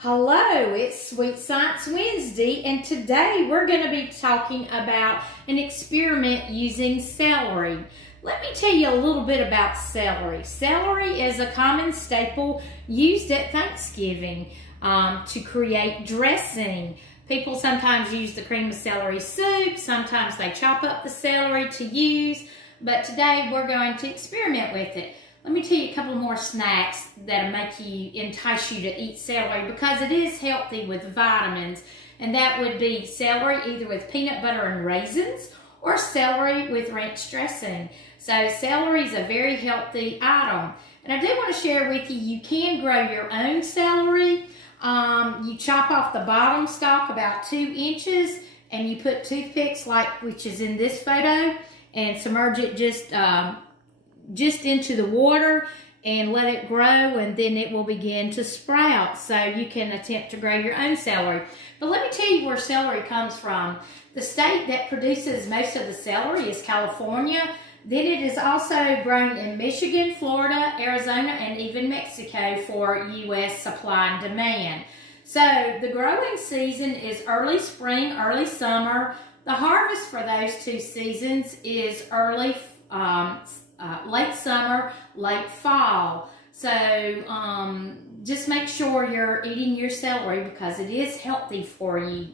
Hello, it's Sweet Science Wednesday, and today we're going to be talking about an experiment using celery. Let me tell you a little bit about celery. Celery is a common staple used at Thanksgiving to create dressing. People sometimes use the cream of celery soup, sometimes they chop up the celery to use, but today we're going to experiment with it. Let me tell you a couple more snacks that'll entice you to eat celery because it is healthy with vitamins. And that would be celery either with peanut butter and raisins or celery with ranch dressing. So celery is a very healthy item. And I do want to share with you, you can grow your own celery. You chop off the bottom stalk about 2 inches and you put toothpicks which is in this photo, and submerge it just into the water and let it grow, and then it will begin to sprout. So you can attempt to grow your own celery. But let me tell you where celery comes from. The state that produces most of the celery is California. Then it is also grown in Michigan, Florida, Arizona, and even Mexico for U.S. supply and demand. So the growing season is early spring, early summer. The harvest for those 2 seasons is late summer, late fall. So just make sure you're eating your celery because it is healthy for you.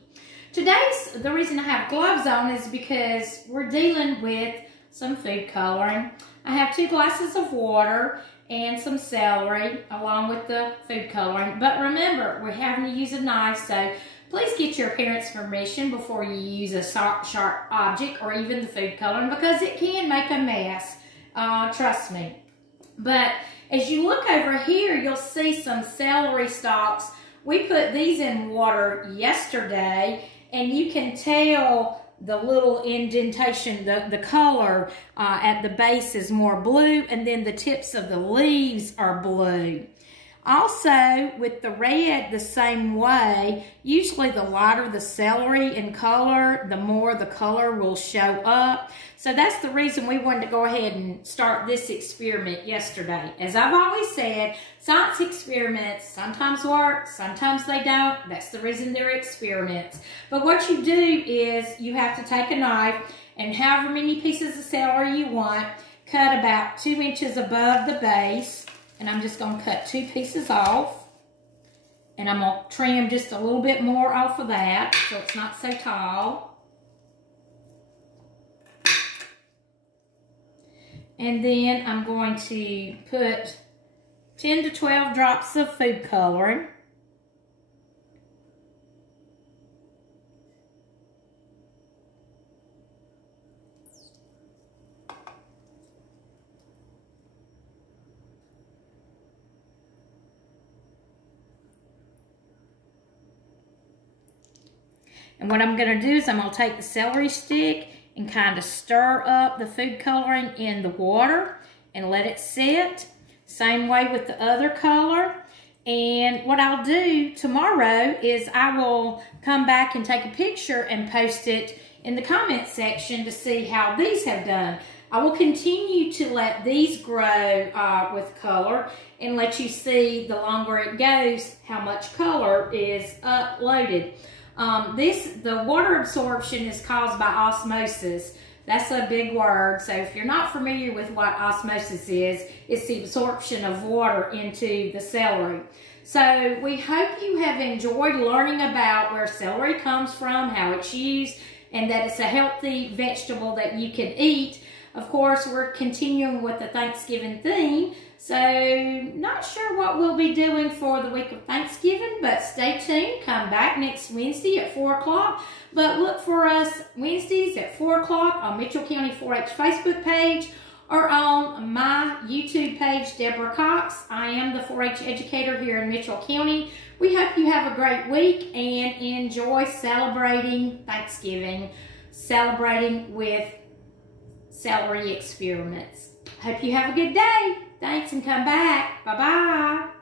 The reason I have gloves on is because we're dealing with some food coloring. I have 2 glasses of water and some celery along with the food coloring. But remember, we're having to use a knife, so please get your parents' permission before you use a sharp object or even the food coloring because it can make a mess. Trust me. But as you look over here, you'll see some celery stalks. We put these in water yesterday, and you can tell the little indentation, the color at the base is more blue, and then the tips of the leaves are blue. Also, with the red, the same way, usually the lighter the celery in color, the more the color will show up. So that's the reason we wanted to go ahead and start this experiment yesterday. As I've always said, science experiments sometimes work, sometimes they don't. That's the reason they're experiments. But what you do is you have to take a knife and however many pieces of celery you want, cut about 2 inches above the base. And I'm just going to cut 2 pieces off. And I'm going to trim just a little bit more off of that so it's not so tall. And then I'm going to put 10 to 12 drops of food coloring. And what I'm going to do is I'm going to take the celery stick and kind of stir up the food coloring in the water and let it sit. Same way with the other color. And what I'll do tomorrow is I will come back and take a picture and post it in the comment section to see how these have done. I will continue to let these grow with color and let you see the longer it goes how much color is uploaded. The water absorption is caused by osmosis. That's a big word. So if you're not familiar with what osmosis is, it's the absorption of water into the celery. So we hope you have enjoyed learning about where celery comes from, how it's used, and that it's a healthy vegetable that you can eat. Of course, we're continuing with the Thanksgiving theme, so not sure what we'll be doing for the week of Thanksgiving, but stay tuned. Come back next Wednesday at 4 o'clock. But look for us Wednesdays at 4 o'clock on Mitchell County 4-H Facebook page or on my YouTube page, Debra Cox. I am the 4-H educator here in Mitchell County. We hope you have a great week and enjoy celebrating Thanksgiving, celebrating with celery experiments. Hope you have a good day. Thanks and come back. Bye-bye.